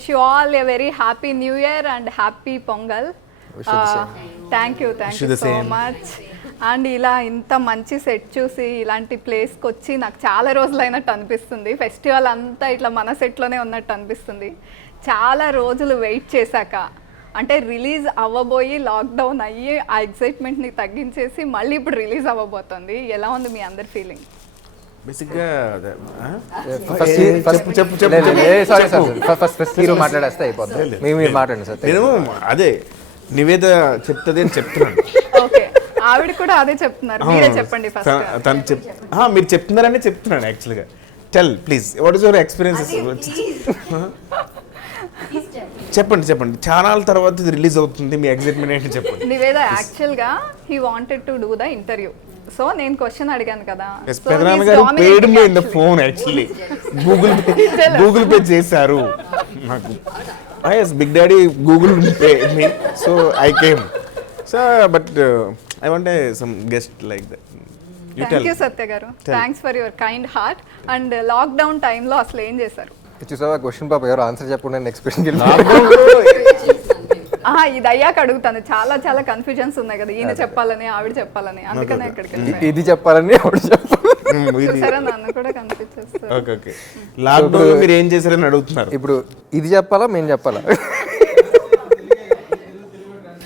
wish you all a very happy new year and happy Pongal. Thank you so much. And ఇలా ఇంత మంచి set చూసి ఇలాంటి ప్లేస్కి వచ్చి నాకు చాలా రోజులైనట్టు అనిపిస్తుంది. ఫెస్టివల్ అంతా ఇట్లా మన సెట్లోనే ఉన్నట్టు అనిపిస్తుంది. చాలా రోజులు వెయిట్ చేశాక అంటే రిలీజ్ అవ్వబోయి లాక్డౌన్ అయ్యి ఆ ఎక్సైట్మెంట్ని తగ్గించేసి మళ్ళీ ఇప్పుడు రిలీజ్ అవ్వబోతుంది. ఎలా ఉంది మీ అందరి ఫీలింగ్? బేసిక్గా మాట్లాడేస్తే అయిపోతుంది. మీరు మాట్లాడండి సార్. నేను అదే నివేద చెప్తుంది అని చెప్తున్నాను. ఓకే, ఆవిడ కూడా అదే చెప్తున్నారు. మీరే చెప్పండి ఫస్ట్. తను మీరు చెప్తున్నారని చెప్తున్నాను యాక్చువల్గా. Tell please, what is your experiences? చెప్పండి. చాలా తర్వాత ఇది రిలీజ్ అవుతుంది, మీ ఎక్సైట్మెంట్ ఏంటి చెప్పండి. నివేద యాక్చువల్గా he wanted to do the interview. So నేను క్వశ్చన్ అడిగాను కదా. పెదనాన్న గారు paid me in the phone actually. Google Pay చేశారు నాకు. yes, big daddy Google pay me, so I came. So but I want some guest like that. Thank you Satya garu. Thanks for your kind heart. And lockdown time lo aslu em chesaru? చూసావా question పాప ఎవరు answer చెప్పకుండా next question ఇది అయ్యాక అడుగుతాను. చాలా confusions ఉన్నాయి కదా, ఈయన చెప్పాలని ఆవిడ చెప్పాలని, అందుకనే ఇక్కడికి ఇది చెప్పాలని ఆవిడ చెప్పాలి. సరే, నన్ను కూడా కన్ఫ్యూజ్ చేస్తారు. ఓకే, లాక్డౌన్ మీరు ఏం చేశారని అడుగుతున్నారు. ఇప్పుడు ఇది చెప్పాలా మేము చెప్పాలా?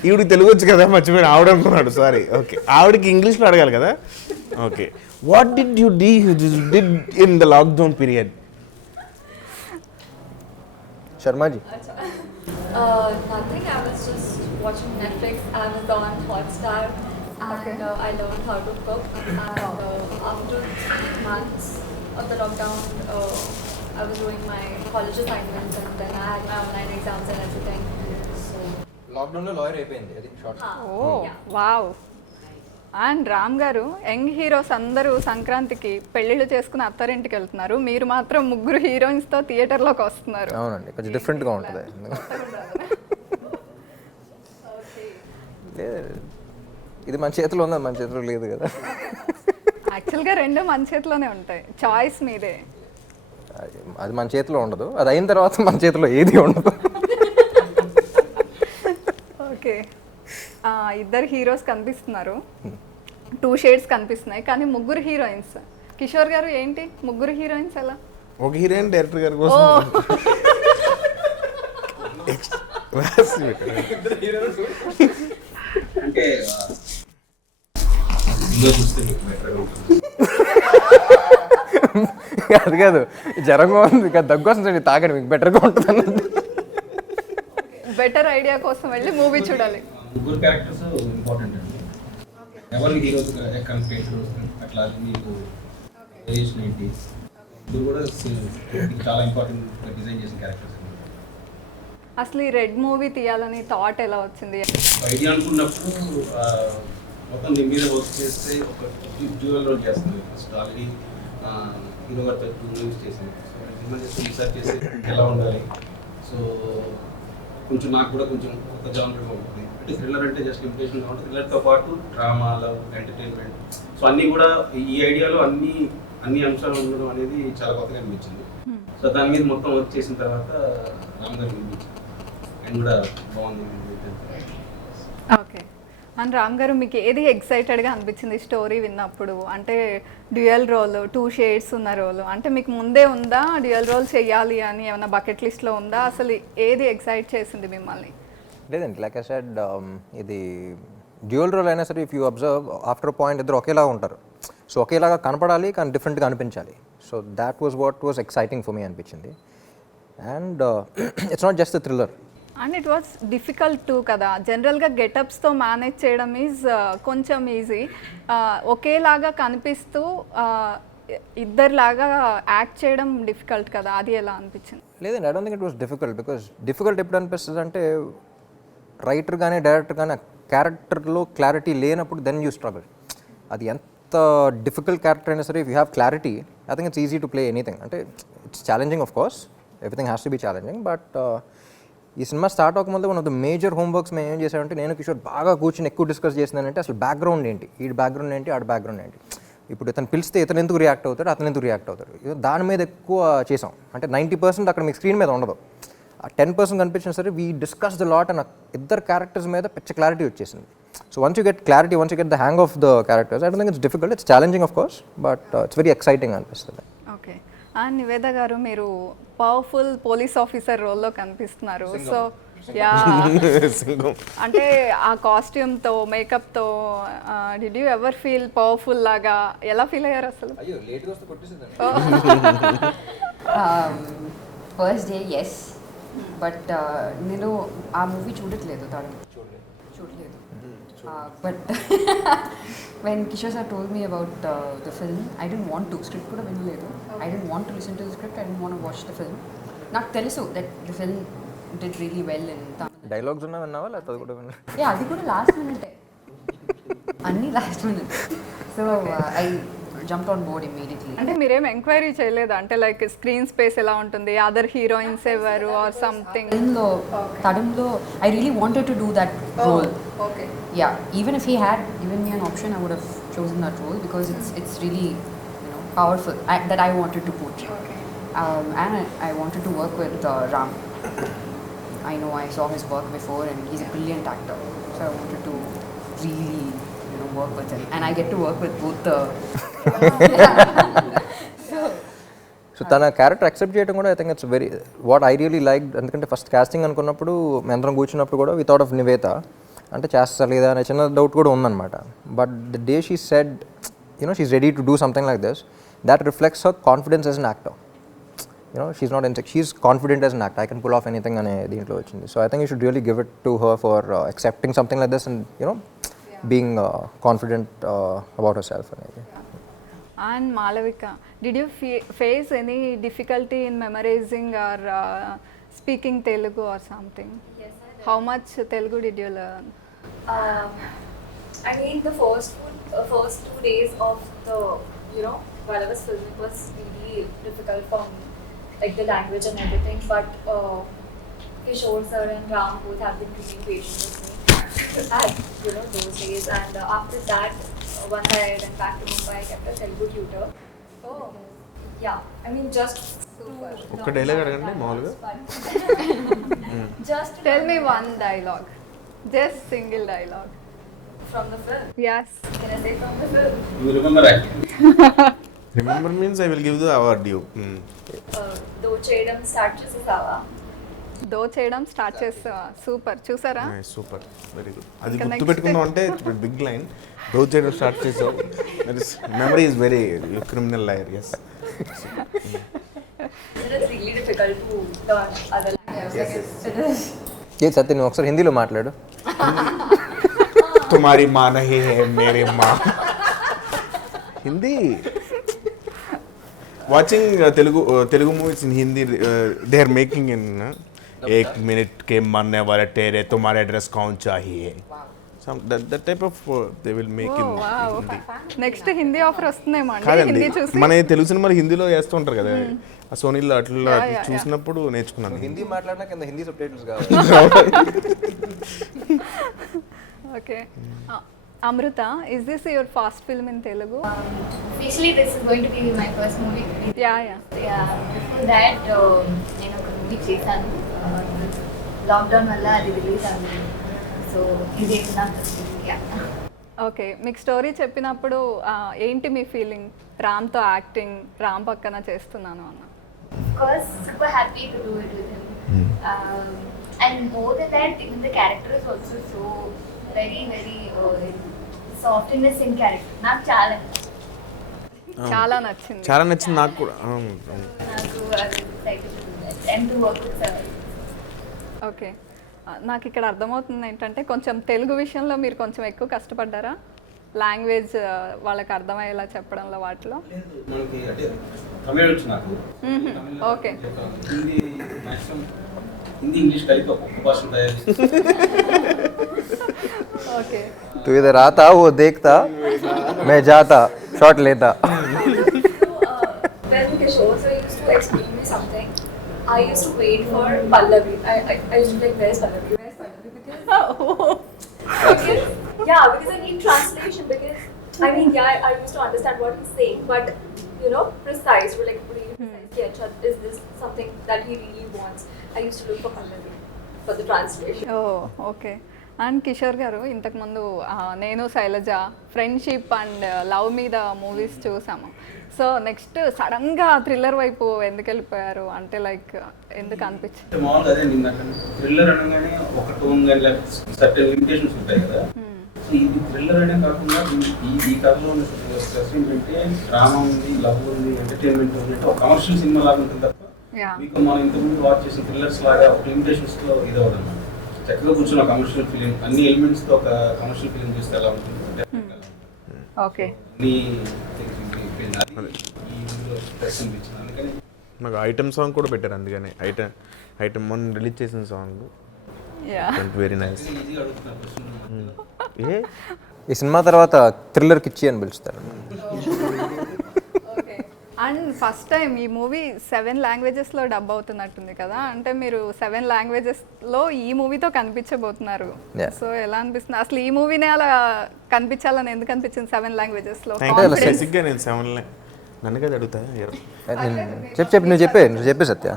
ఈవిడికి తెలుగు వచ్చు కదా, మర్చిపోయిన ఆవిడ అనుకున్నాడు. సారీ. ఓకే, ఆవిడకి ఇంగ్లీష్లో అడగాలి కదా. Okay, what did you did in the lockdown period? Sharmaji. Nothing. I was just watching Netflix, Amazon, Hotstar, and I learned how to cook. And after 3 months of the lockdown, I was doing my college assignments, and then I had my online exams and everything. So lockdown లో lawyer అయిపోయింది. అది short. Oh wow. And Ram గారు, young heroes అందరూ సంక్రాంతికి పెళ్ళిళ్ళు చేసుకుని అత్తారింటికి వెళ్తున్నారు. మీరు మాత్రం 3 హీరోయిన్స్తో థియేటర్లోకి వస్తున్నారు. అవునండి, కొంచెం డిఫరెంట్గా ఉంటుంది. ఇది మన చేతిలో ఉంది, మన చేతిలో లేదు కదా. యాక్చువల్గా 2 మన చేతిలోనే ఉంటాయి, చాయిస్ మీదే. అది మన చేతిలో ఉండదు, అది అయిన తర్వాత మన చేతిలో ఏది ఉండదు. ఓకే, ఇద్దరు హీరోస్ కనిపిస్తున్నారు, 2 షేడ్స్ కనిపిస్తున్నాయి, కానీ 3 హీరోయిన్స్. కిషోర్ గారు ఏంటి 3 హీరోయిన్స్ ఎలా? ఒక హీరోయిన్ డైరెక్టర్ గారి కోసం అంటే అది కాదు, జ్వరంగా ఉంది కదా, దగ్గు వస్తుంది, తాగండి మీకు బెటర్గా ఉంటుంది అన్నది. బెటర్ ఐడియా కోసం వెళ్ళి మూవీ చూడాలి. 3 క్యారెక్టర్స్ ఇంపార్టెంట్ అండి. ఎవరు హీరోస్ కన్ఫ్లిక్ట్ అట్లా మీకు వేరియేషన్ ఏంటి, ఇది కూడా చాలా ఇంపార్టెంట్ డిజైన్ చేసిన క్యారెక్టర్స్. అసలు ఈ రెడ్ మూవీ తీయాలని థాట్ ఎలా వచ్చింది? ఐడియా అనుకున్నప్పుడు మొత్తం దీని మీద వర్క్ చేస్తే ఒక డ్యూయల్ రోల్ చేస్తుంది. ఫస్ట్ ఆల్రెడీ హీరో గారితో 2 మూవీస్ చేశాను. సో సినిమా చేసి రీసెర్చ్ చేసి ఎలా ఉండాలి. సో కొంచెం నాకు కూడా కొంచెం ఒక జానర్గా ఉంటుంది. అంటే థ్రిల్లర్ అంటే జస్ట్ ఇంప్రెషన్గా ఉంటుంది. థ్రిల్లర్తో పాటు డ్రామా, లవ్, ఎంటర్టైన్మెంట్, సో అన్నీ కూడా ఈ ఐడియాలో అన్ని అంశాలు ఉండడం అనేది చాలా కొత్తగా అనిపించింది. సో దాని మీద మొత్తం వర్క్ చేసిన తర్వాత రామ్ గారికి అనిపించింది అండ్ కూడా బాగుంది. ఓకే, అండ్ రామ్ గారు మీకు ఏది ఎక్సైటెడ్గా అనిపించింది స్టోరీ విన్నప్పుడు? అంటే డ్యూయల్ రోల్, 2 షేడ్స్ ఉన్న రోల్, అంటే మీకు ముందే ఉందా డ్యూయల్ రోల్ చేయాలి అని ఏమైనా బకెట్ లిస్ట్లో ఉందా? అసలు ఏది ఎక్సైట్ చేసింది మిమ్మల్ని? లేదండి, లైక్ ఐ సెడ్, ఇది డ్యూయల్ రోల్ అయినా సరే, if you observe after point ఇద్దరు ఒకేలాగా ఉంటారు. సో ఒకేలాగా కనపడాలి కానీ డిఫరెంట్గా అనిపించాలి. So that was what was exciting for me అనిపించింది. And it's not just thriller. And it was difficult to కదా, జనరల్గా గెటప్స్తో మేనేజ్ చేయడం ఈజ్ కొంచెం ఈజీ. ఒకేలాగా కనిపిస్తూ ఇద్దరిలాగా యాక్ట్ చేయడం డిఫికల్ట్ కదా, అది ఎలా అనిపించింది? లేదండి, I don't think it was difficult. Because difficult ఎప్పుడు అనిపిస్తుంది అంటే రైటర్ కానీ డైరెక్టర్ కానీ క్యారెక్టర్లో క్లారిటీ లేనప్పుడు దెన్ యూ స్ట్రగుల్. అది ఎంత డిఫికల్ట్ క్యారెక్టర్ అయినా సరే, if you have clarity, I think it's easy to play anything. అంటే it's challenging, of course everything has to be challenging. But ఈ సినిమా స్టార్ట్ అవ్వకముందు one of the major homeworks మేము ఏం చేసామంటే, నేను కిషోర్ బాగా కూర్చొని ఎక్కువ డిస్కస్ చేసిందంటే అసలు బ్యాక్గ్రౌండ్ ఏంటి, ఈ బ్యాక్గ్రౌండ్ ఏంటి, ఆడ బ్యాక్గ్రౌండ్ ఏంటి, ఇప్పుడు ఇతను పిలిస్తే ఇతను ఎందుకు రియాక్ట్ అవుతాడు, అతను ఎందుకు రియాక్ట్ అవుతాడు, దాని మీద ఎక్కువ చేసాం. అంటే 90% అక్కడ మీకు స్క్రీన్ మీద ఉండదు, 10% కనిపించినా సరే we discuss the lot and ఇద్దరు క్యారెక్టర్స్ మీద పిచ్చ క్లారిటీ వచ్చేసింది. So once you get clarity, once you get the hang of the characters, I don't think it's difficult, it's challenging of course, but it's very exciting అనిపిస్తుంది. Okay. And Niveda గారు మీరు powerful police officer రోల్లో కనిపిస్తున్నారు. So yeah, అంటే ఆ కాస్ట్యూమ్తో మేకప్తో did you ever feel powerful లాగా? ఎలా ఫీల్ అయ్యారు అసలు? ఫస్ట్ డే ఎస్, బట్ నేను ఆ మూవీ చూడట్లేదు, చూడలేదు. But when Kishore sir told me about the film, I don't want to, script కూడా వినలేదు, I don't want to listen to the script, I don't want watch the film. నాకు తెలుసు that the film did really well in Tamil. Dialogues ఉన్నా విన్నావా లేకపోతే అది కూడా విన్నా? యా, అది కూడా లాస్ట్ మినిటే, అన్నీ last minute. So I jump on board immediately. అంటే మీరేం ఎంక్వైరీ చేయలేదా? అంటే లైక్ స్క్రీన్ స్పేస్ ఎలా ఉంటుంది, అదర్ హీరోయిన్స్ ఎవరు ఆర్ సంథింగ్? తడంలో I really wanted to do that role. Okay. Yeah, even if he had given me an option, I would have chosen that role because it's really, you know, powerful, that I wanted to portray. Okay. And I wanted to work with Ram. I know I saw his work before and he's a brilliant actor, so I wanted to really, you know, work with him, and I get to work with both the so తన character accept చేయడం కూడా I think it's very what I really like. ఎందుకంటే first casting అనుకున్నప్పుడు మేమందరం కూర్చున్నప్పుడు కూడా without of Nivetha అంటే చేస్తా లేదా అనే చిన్న డౌట్ కూడా ఉందన్నమాట. But the day she said you know she's ready to do something like this, that reflects her confidence as an actor. You know she's not insecure, she's confident as an actor, I can pull off anything అనే దీంట్లో వచ్చింది. So I think you should really give it to her for accepting something like this and you know being confident about herself అనేది. And Malavika, did you face any difficulty in memorizing or speaking Telugu or something? Yes, I did. How much Telugu did you learn? I mean, the first 2 days of the, you know, while I was filming was really difficult for me, like the language and everything. But Kishore sir and Ram both have been really patient with me at, you know, those days. And after that, once I went back to Mumbai, I kept a Telugu tutor. Oh. Yeah, I mean, just Super. ఒక్క dialogue అడగండి మామూలుగా. just to Tell learn me the one dialogue. Just single dialogue. from the film. Yes. Can I say from the film? You remember actually? Remember means I will give the award you. Though Chedam start చేసేసావా? దో చేయడం start చేస్తా. Super. చూసారా? Super, very good. అది ఇంకా next. గుర్తుపెట్టుకుందాం అంటే big line దో చేయడం start చేసావు. Memory is very criminal liar. Yes. It is really difficult to learn other languages. It is. ఏ సత్య నువ్వు ఒకసారి హిందీలో మాట్లాడు. తుమారీ మా నహీ హై మేరే మా. Hindi watching Telugu movies in Hindi, they are making in 1 minute के मरने वाले तेरे तुम्हारे एड्रेस कौन चाहिए, that type of they will make in Hindi. Next Hindi offer వస్తుందేమో అండి. కాదండి, హిందీ చూసి మన తెలుగు సినిమాలు హిందీలో వేస్తూ ఉంటారు కదా, ఆ సోనీలో అట్లా yeah. చూసినప్పుడు నేర్చుకున్నాను. హిందీ మాట్లాడినా కింద హిందీ సబ్ టైటిల్స్ కావాలి. Okay. Amrita, is this your first film in Telugu? Actually, this is going to be my first movie. Yeah. Yeah, before that, నేను ఒక మూవీ చేశాను. లాక్డౌన్ వల్ల అది రిలీజ్ అవ్వలేదు. సో ఇది నా ఫస్ట్ మూవీ. ఓకే, మీకు స్టోరీ చెప్పినప్పుడు ఏంటి మీ ఫీలింగ్? రామ్తో యాక్టింగ్, రామ్ పక్కన చేస్తున్నాను అన్న. Of course, super happy to do it with him. And more than that, even the character is also so very, very softness in character. నాకు చాలా చాలా నచ్చింది. చాలా నచ్చింది నాకు కూడా. నాకు అది excited to do that and to work with sir. Okay, నాకు ఇక్కడ అర్థమవుతుంది ఏంటంటే కొంచెం తెలుగు విషయంలో మీరు కొంచెం ఎక్కువ కష్టపడ్డారా? లాంగ్వేజ్ వాళ్ళకి అర్థమయ్యేలా చెప్పడంలో వాటిలో. మనకి అంటే తమిళ వచ్చు నాకు. Okay. Hindi maximum Hindi English కలిపి ఒక్కొక్క భాష ఉంటాయి. ఓకే. तू इधर आता वो देखता मैं जाता शॉट लेता. When Kishore sir used to explain me something, I used to wait for Pallavi. I used to be like, where's Pallavi? Where's Pallavi? Because yeah, because I need translation. Because I mean, yeah, I used to understand what he's saying, but precise. We're like really precise. Yeah, Chad, is this something that he really wants? I used to look for Pallavi for the translation. Oh okay. And Kishore గారు ఇంతకుముందు నేను Shailaja friendship and love మీద movies చూసాము. So next సడన్గా thriller వైపు ఎందుకు వెళ్ళిపోయారు అంటే లైక్ ఎందుకు అనిపించింది? అంటే మామూలుగా అదే నిన్న థ్రిల్లర్ అనగానే ఒక టోన్ కానీ సర్టెన్ లిమిటేషన్స్ ఉంటాయి కదా. సో ఇది థ్రిల్లర్ అనే కాకుండా ఈ కథలో ఉన్న స్ట్రెస్ ఏంటంటే డ్రామా ఉంది, లవ్ ఉంది, ఎంటర్టైన్మెంట్ ఉంది, అంటే ఒక కమర్షియల్ సినిమా లాగా ఉంటుంది తప్ప మీకు మనం ఇంతకుముందు వాచ్ చేసిన థ్రిల్లర్స్ లాగా ఒక లిమిటేషన్స్తో ఇది అవ్వదు అన్నమాట. చక్కగా కూర్చొని ఒక కమర్షియల్ ఫిలిం అన్ని ఎలిమెంట్స్తో ఒక కమర్షియల్ ఫిలిం చూస్తే ఎలా ఉంటుంది ఓకే. నాకు ఐటమ్ సాంగ్ కూడా పెట్టారు, అందుకని ఐటమ్ మొన్న రిలీజ్ చేసిన సాంగ్ వెరీ నైస్. ఏ ఈ సినిమా తర్వాత థ్రిల్లర్కి ఇచ్చి అని పిలుస్తారు. అండ్ ఫస్ట్ టైం ఈ మూవీ 7 లాంగ్వేజెస్లో డబ్ అవుతున్నట్టుంది కదా, అంటే మీరు 7 లాంగ్వేజెస్లో ఈ మూవీతో కనిపించబోతున్నారు. సో ఎలా అనిపిస్తుంది అసలు ఈ మూవీనే అలా కనిపించాలని ఎందుకు అనిపించింది 7 లాంగ్వేజెస్లో? బేసిక్గా నేను 7 నన్ను కదా అడుగుతా. చెప్పు నువ్వు చెప్పే సత్య.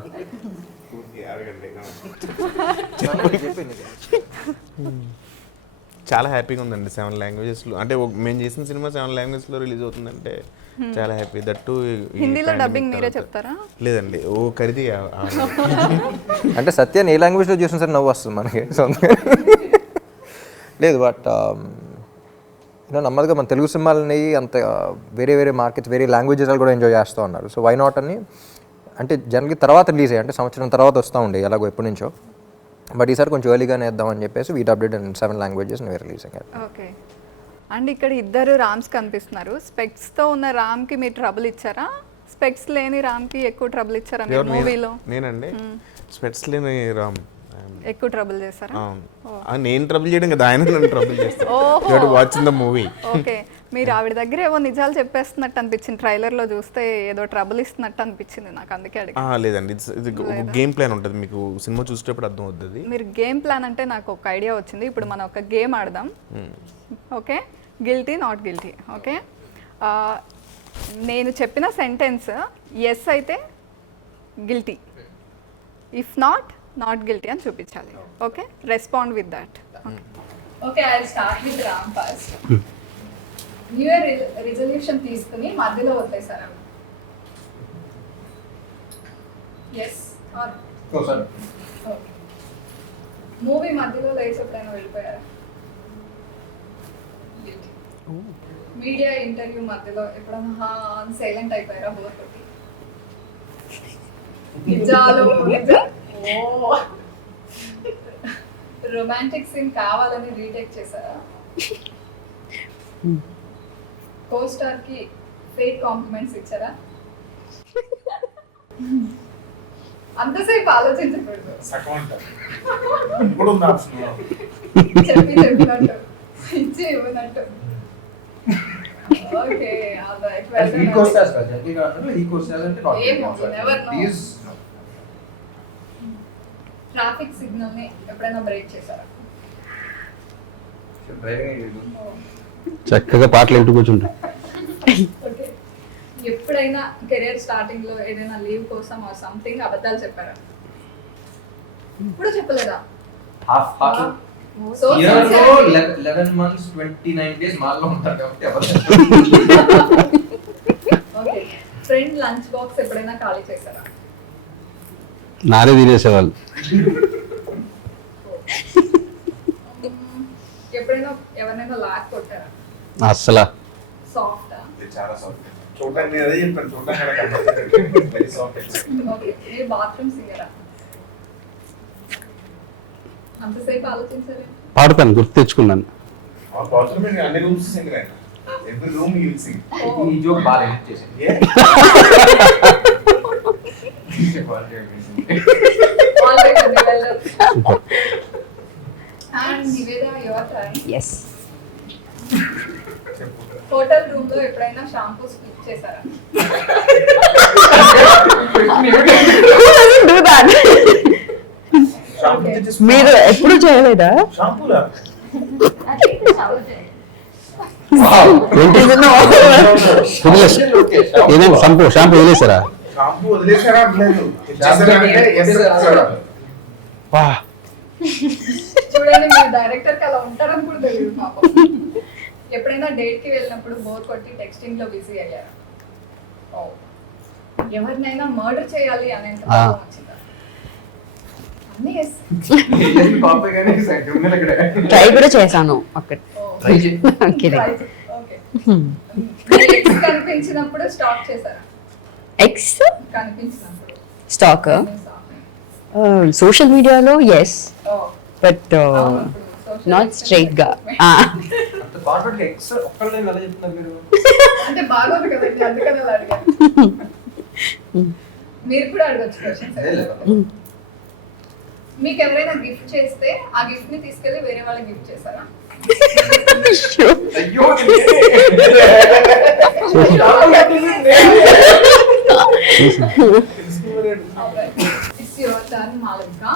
చాలా హ్యాపీగా ఉందండి 7 లాంగ్వేజెస్లో. అంటే మేము చేసిన సినిమా 7 లాంగ్వేజ్లో రిలీజ్ అవుతుందంటే చాలా హ్యాపీ. దట్టు హిందీలో డబ్బింగ్ మీరే చెప్తారా? లేదండి, ఓ ఖరీది. అంటే సత్యాన్ని ఏ లాంగ్వేజ్లో చూసిన సరే నవ్వు వస్తుంది మనకి. లేదు బట్ నమ్మదుగా మన తెలుగు సినిమాలని అంత వేరే వేరే మార్కెట్స్ వేరే లాంగ్వేజెస్ కూడా ఎంజాయ్ చేస్తూ ఉన్నారు. సో వై నాట్ అని అంటే జనరల్గా తర్వాత రిలీజ్ అయ్యాయి, అంటే సంవత్సరం తర్వాత వస్తూ ఉండే ఎలాగో ఎప్పటి నుంచో. బట్ ఈసారి కొంచెం ఎర్లీగానే వేద్దామని చెప్పేసి వీ డబ్ల్యూడ్ అండ్ 7 లాంగ్వేజెస్ రిలీజ్ అయ్యారు. ఓకే. అండ్ ఇక్కడ ఇద్దరు రామ్స్ కనిపిస్తున్నారు. స్పెక్స్తో ఉన్న రామ్కి మీరు ట్రబుల్ ఇచ్చారా? స్పెక్స్ లేని రామ్కి ఎక్కువ ట్రబుల్ ఇచ్చారా మీరు మూవీలో? నేనండి స్పెక్స్ లేని రామ్ ఎక్కువ ట్రబుల్ చేశారా? నేను ట్రబుల్ చేయడం కదా, ఆయన నన్ను ట్రబుల్ చేస్తాను. Watching the movie. ఓకే. మీరు ఆవిడ దగ్గర ఏవో నిజాలు చెప్పేస్తున్నట్టు అనిపించింది, ట్రైలర్లో చూస్తే ఏదో ట్రబుల్ ఇస్తున్నట్టు అనిపించింది నాకు, అందుకే అడిగి. లేదండి, ఇది ఒక గేమ్ ప్లాన్ ఉంటుంది, మీకు సినిమా చూసేటప్పుడు అర్థం అవుతుంది. మీరు గేమ్ ప్లాన్ అంటే నాకు ఒక ఐడియా వచ్చింది. ఇప్పుడు మనం ఒక గేమ్ ఆడదాం. Okay, guilty not guilty. Okay, నేను చెప్పిన సెంటెన్స్ ఎస్ అయితే గిల్టీ, ఇఫ్ నాట్ గిల్టీ అని చూపించాలి. Okay, respond with that. Okay, I will start with Ram first. New year resolution తీసుకుని మధ్యలో వదిలేసారా? Yes or okay. మూవీ మధ్యలో లేచి ఎప్పుడైనా వెళ్ళిపోయారా? మీడియా ఇంటర్వ్యూ మధ్యలో ఎప్పుడైనా సైలెంట్ అయిపోయారా బోర్ కొట్టి? నిజాలు రొమాంటిక్ సీన్ కావాలని రీటేక్ చేశారా? కో స్టార్ కి ఫేక్ కాంప్లిమెంట్స్ ఇచ్చారా? అంతసేపు ఆలోచించకూడదు, చెప్పినట్టు ఇచ్చి ఇవ్వనట్టు. ఓకే, ట్రాఫిక్ సిగ్నల్ ని ఎప్పుడైనా బ్రేక్ చేశారా? చక్కగా పాటలు వింటూ కూర్చుంటా. ఓకే, ఎప్పుడైనా కెరీర్ స్టార్టింగ్ లో ఏదైనా లీవ్ కోసం ఆర్ సంథింగ్ అబద్ధాలు చెప్పారా? ఇప్పుడు చెప్పలేదా? సో 11 months 29 days మాల్లో ఉంటారు కాబట్టి ఓకే, ఫ్రెండ్ లంచ్ బాక్స్ ఎప్పుడైనా ఖాళీ చేశారా? నారే తినేసేవాళ్ళు. ఎప్పుడైనా ఎవరైనా లాక్ కొట్టారా? అస్సలా సాఫ్ట్. చాలా సాఫ్ట్. చూడండి, అదే చెప్పాను, చూడండి వెరీ సాఫ్ట్. ఓకే, మీరు బాత్రూమ్ సింగరా? అంతసేపు ఆలోచించారు? పాడతాను, గుర్తు తెచ్చుకున్నాను. అన్ని రూమ్స్ సింగ్ అయినా every room you will sing. ఈ జోక్ బాగా హిట్ చేసింది. And Niveda, your turn. Yes. Hotel room లో ఎప్పుడైనా షాంపూ స్కిప్ చేశారా? మీరు ఎప్పుడు చేయలేదా? షాంపూలా? I think the shower gel. ఏదైనా షాంపూ వదిలేసారా? షాంపూ వదిలేసారా అనలేదు. ఇచ్చేసారంటే yes ఇచ్చారు. వా, చూడండి మీరు డైరెక్టర్ కి అలా ఉంటారని కూడా తెలియదు పాపం. ఎప్పుడైనా డేట్ కి వెళ్ళినప్పుడు బోర్ కొట్టి టెక్స్టింగ్ లో బిజీ అయ్యారా? ఓ. ఎవరినైనా మర్డర్ చేయాలి అనేంత కోపం వచ్చిందా? అన్నీ yes. ట్రై కూడా చేశాను అక్కడ. ఓ. Okay. Okay. మీ ex కనిపించినప్పుడు స్టాప్ చేశారా? ఎక్స్ కనిపించినప్పుడు స్టాక్ మీ stalk. సోషల్ మీడియాలో ఎస్, ఓ. బట్ అవును, ఇప్పుడు social నాట్ media స్ట్రైట్ గా. అంత కాన్ఫిడెంట్ ఎక్స్ ఒక్కళ్ళ టైం ఎలా చెప్తున్నారు మీరు? అంటే బాగోదు కదండి, అందుకని అలా అడిగాను. మీరు కూడా అడగచ్చు క్వశ్చన్స్. మీకు ఎవరైనా గిఫ్ట్ చేస్తే ఆ గిఫ్ట్ ని తీసుకెళ్లి వేరే వాళ్ళకి గిఫ్ట్ చేశారా? అయ్యో It's your turn, Malika.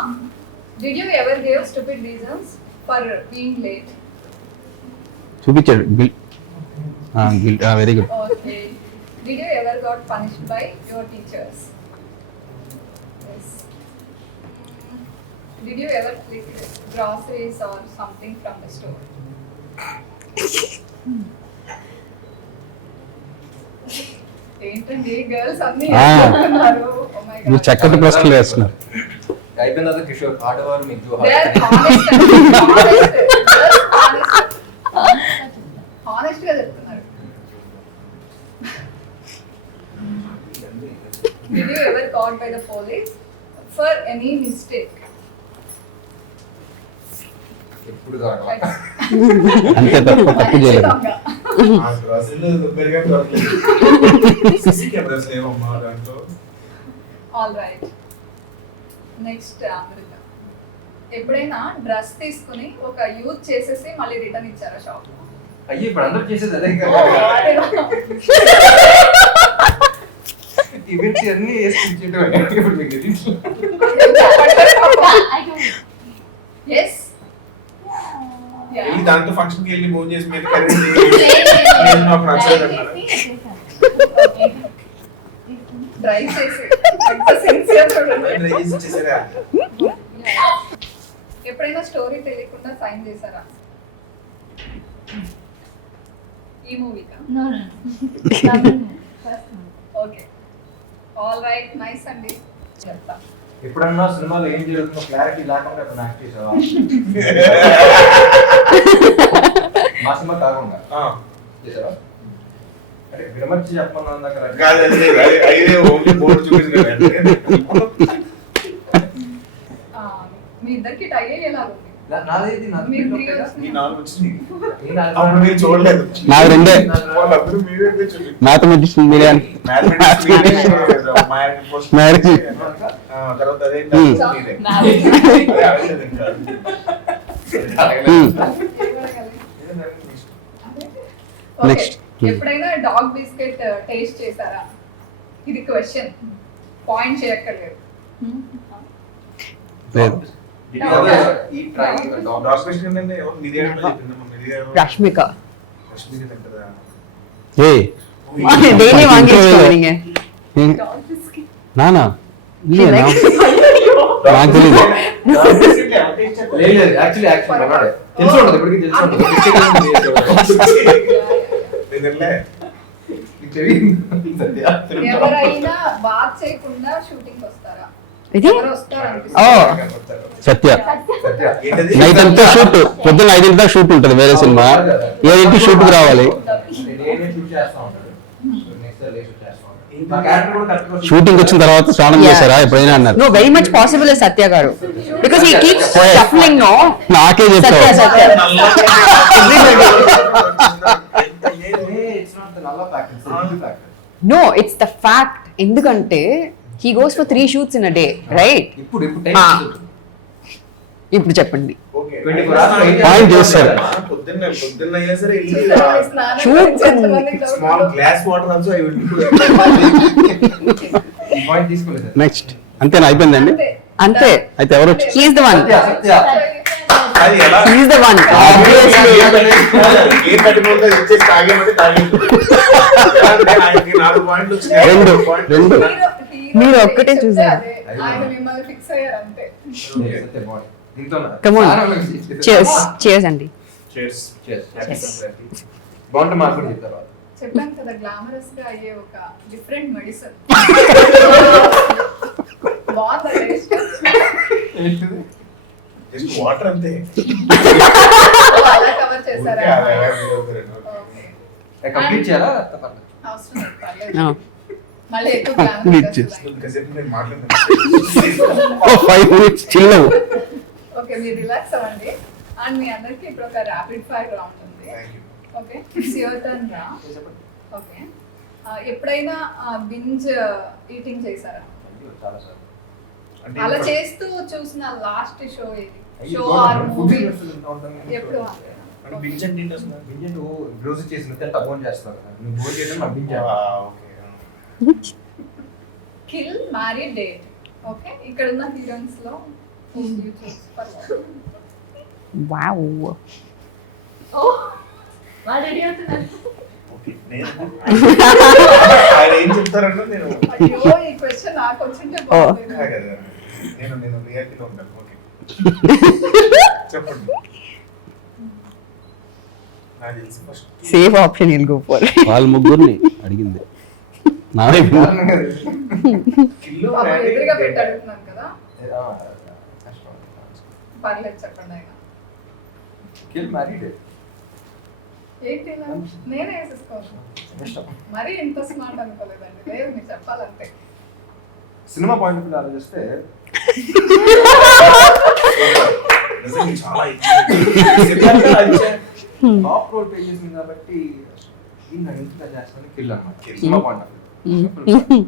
Did you ever give stupid reasons for being late? చూపించాడు bill. Very good. Okay. Did you ever got punished by your teachers? Yes. Did you ever click groceries or something from the store? ఏంటండి girls అన్ని చెప్తున్నారు? Oh my మీరు God. చక్కటి ప్రశ్నలు వేస్తున్నారు. అయిపోయిన తర్వాత కిషోర్ ఆడవారు మీకు They are honest అండి. Honest. Girls honest. Honest గా చెప్తున్నారు. Did you ever caught by the police for any mistake? ఎప్పుడు కావాలి అంతే, తప్పు చేయలేదు. ఆ డ్రెస్సులు దుబ్బరిగా దొరకలేదు. సీసీ కెమెరాస్ లేవమ్మా దాంట్లో. All right. నెక్స్ట్ అమృత. ఎప్పుడైనా డ్రెస్ తీసుకుని ఒక యూజ్ చేసేసి మళ్ళీ రిటర్న్ ఇచ్చారా షాప్? అయ్యి ఇప్పుడు అందరూ చేసేది అదే ఈవెంట్స్ అన్ని వేసి ఇచ్చేటప్పుడు ఇప్పుడు మీకు తెలియదు. I don't. Yes. ఈ దాంతో ఫంక్షన్ కి వెళ్ళి మూవ్ చేసి మీద కర్రీ నేను నాకు నచ్చలేదు అన్నారు. డ్రైవ్ చేసి ఎంత సిన్సియర్ చూడండి. ట్రై చేసి చేసారా? ఎప్పుడైనా స్టోరీ తెలియకుండా సైన్ చేశారా? ఈ మూవీకా? No, no. Tamil movie. First movie. Okay. All right, nice అండి. చెప్తా. ఎప్పుడన్నా సినిమాలో ఏం జరుగుతుందో క్లారిటీ లేకుండా ఇప్పుడు నాకు చేసావా? మా సినిమా కాకుండా చేసావా? అంటే విరమర్చి చెప్పమన్నా దగ్గర కాదు, అదే ఓన్లీ బోర్డు చూపించిన మీ ఇద్దరికి టై అయ్యేలాగా ఉంది. నాదేది మీరు three years ఈ నాలుగు వచ్చినాయి. అప్పుడు మీరు చూడలేదు. నాకు రెండే. వాళ్ళందరూ మీరే చూపించారు. మ్యాథమెటిక్స్ మీరే అని. మ్యాథమెటిక్స్ మీరే చూడలేదు. Maths first Marriage. తర్వాత అదే మీరే. Marriage. అదే అడగలేదు ఇంకా. Next. ఎప్పుడైనా డాగ్ బిస్కెట్ టేస్ట్ చేశారా? ఇది క్వశ్చన్, పాయింట్ చేయక్కర్లేదు. లేదు. ఈ ట్రై డాగ్ ఫిష్ ఏంటంటే ఎవరు మీరే చెప్పిందమ్మా? మీరే రష్మిక రష్మిక తింటదా? ఏ డైలీ వాంగేసుకోవడీங்க. డాగ్ బిస్కెట్ నానా She likes నాకు తెలీదు. లేదు యాక్చువల్లీ మనోడే తెలిసి ఉంటుంది ఇప్పటికీ తెలిసి ఉంటుంది. తినలే. ఎవరైనా బాత్ చేయకుండా షూటింగ్ వస్తారా? ఇది ఎవరు వస్తారు ఓ అనిపిస్తుంది? సత్య ఏంటది? నైట్ అంతా షూట్, పొద్దున్న 5 దాకా షూట్ ఉంటుంది వేరే సినిమా. 7 షూట్ కి రావాలి. షూటింగ్ వచ్చిన తర్వాత స్నానం చేశారా ఎప్పుడైనా అన్నారు. No very much possible Satya గారు because he keeps shuffling. No నాకే సత్య చెప్తావు. Satya no it's the fact. ఎందుకంటే he goes for 3 shoots in a day, right? ఇప్పుడు ఇప్పుడు చెప్పండి. ఓకే. పాయింట్ చేస్తారు. పొద్దున్న అయినా సరే స్నానం Shoot. గురించి ఎంతమందికి doubt స్మాల్ ఉందో? Glass water also I will point తీసుకోలేదు. నెక్స్ట్ అంతేనా? అయిపోయిందండి. అంతే. అంతే. అయితే ఎవరు వచ్చి He is the one. సత్య. అది ఎలా ఈజ్ ద వన్ కేక్ కట్టుకుంటే ఇచ్చేసి తాగేమంటే తాగేది. ఆయనకి 4 పాయింట్లు వచ్చినాయి. రెండు మీరు ఒక్కటే చూసారు. ఆయన మిమ్మల్ని ఫిక్స్ అయ్యారు అంతే. Come on. Cheers అండి. బాగుంటే మాకు కూడా చెప్తారు. చెప్పాను కదా గ్లామరస్ గా అయ్యే ఒక డిఫరెంట్ మెడిసిన్. బాగుందా టేస్ట్? జస్ట్ వాటర్ అంతే. అలా కవర్ చేశారా? ఓకే. కంప్లీట్ చేయాలా? అవసరం లేదు, పర్లేదు. No. మళ్ళీ ఎక్కువ గ్లామరస్. ఇంకాసేపు నేను మాట్లాడతాను. 5 minutes చిల్. ఓకే, మీరు రిలాక్స్ అవ్వండి. అండ్ మీ అందరికి ఇప్పుడు ఒక ర్యాపిడ్ ఫైర్ రౌండ్ ఉంది. ఓకే, ఇట్స్ యువర్ టర్న్ రా. ఓకే, ఎప్పుడైనా బింజ్ ఈటింగ్ చేశారా? అలా చేస్తూ చూసిన లాస్ట్ షో ఏది? షో ఆర్ మూవీ ఎప్పుడు? రోజు చేసిన తప్పని చేస్తున్నారు. నువ్వు భోజనం చేయడం నాకు binge. Kill marry date. Okay, ఇక్కడ ఉన్న హీరోయిన్స్ లో who do you choose for love? Wow. వాళ్ళు రెడీ అవుతున్నారు. ఆయన ఏం చెప్తారంటే నేను అయ్యో, ఈ క్వశ్చన్ నాకు వచ్చింటే బాగుంది. నేను రియాలిటీలో ఉంటాను. ఓకే చెప్పండి. నాకు తెలిసి first Safe option you'll go for. వాళ్ళ ముగ్గురిని అడిగింది నాదే. కిల్లు పాపం మ్యారీ ఎదురుగా డేట్. పెట్టి అడుగుతున్నాను కదా, పర్లేదు చెప్పండి. ఆయన కిల్ మ్యారీడ్ ఏంటి ఇలా? నేనే వేసేసుకోవచ్చు. మరీ ఇంత స్మార్ట్ అనుకోలేదండి. లేదు, మీరు చెప్పాలంతే. సినిమా పాయింట్ ఆఫ్ వ్యూ ఆలోచిస్తే నిజంగా చాలా టాప్ రోల్ ప్లే చేసింది కాబట్టి దీన్ని ఎంత చేస్తాను కిల్ అన్నమాట. సినిమా పాయింట్ ఆఫ్ వ్యూ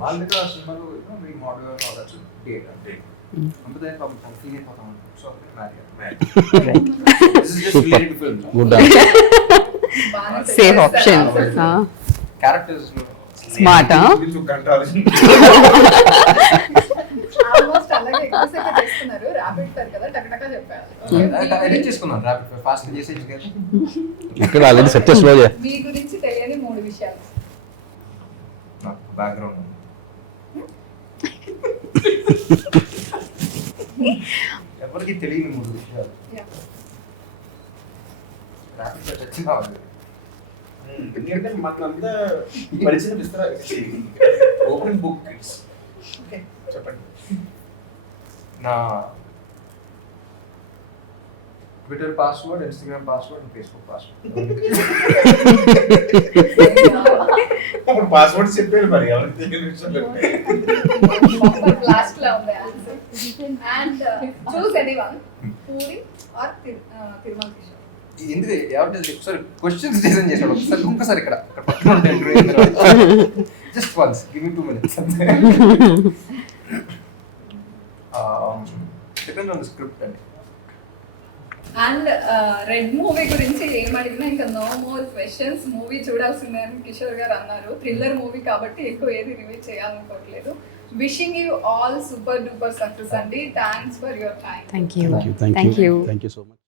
వాళ్ళ దగ్గర సినిమాలో మీ మోడల్ కావచ్చు డేట్ అంటే అంతే పాపం ఫీల్ అయిపోతాం. సో మ్యారీ గుడ్ బాగానే Safe చెప్పేస్తారు. option. Characters Smart, huh? గంట ఆలోచన. ఆల్మోస్ట్ అలాగే ఎక్కువసేపు చేస్తున్నారు. ర్యాపిడ్ ఫైర్ కదా, టకటకా చెప్పారు. ఎడిట్ చేసుకున్నాను ర్యాపిడ్ ఫైర్ ఫాస్ట్ చేసేది కదా. ఇక్కడ ఆల్రెడీ సక్సెస్ లో మీ గురించి తెలియని 3 విషయాలు. నాకు బ్యాక్గ్రౌండ్ ఎవరికి తెలియని 3 విషయాలు. Yeah. ర్యాపిడ్ ఫైర్ వచ్చినా ఉంది. ఎందుకంటే మనంతా పరిచయం ఇస్తారా ఓపెన్ బుక్ కిడ్స్. ఓకే చెప్పండి. నా Twitter password, Instagram password, Facebook password. అప్పుడు పాస్వర్డ్ చెప్పారు మరి ఎవరికి తెలియని విషయం చెప్పారు. లాస్ట్ లో ఉంది answer. And choose anyone, Puri or Tirumala Kishore. ఎందుకు ఎవరు ఒకసారి క్వశ్చన్స్ డిజైన్ చేశాడు. ఒకసారి ఇంకోసారి ఇక్కడ పక్కన just once give me 2 minutes. Depend on the script అండి. అండ్ రెడ్ మూవీ గురించి ఏం అడిగినా ఇంకా నో మోర్ క్వశ్చన్స్. మూవీ చూడాల్సిందే అని కిషోర్ గారు అన్నారు. థ్రిల్లర్ మూవీ కాబట్టి ఎక్కువ ఏది రివీల్ చేయాలనుకోవట్లేదు. Wishing you all super duper success అండి. Thanks for your time. Thank you. Thank you Thank you. Thank you so much.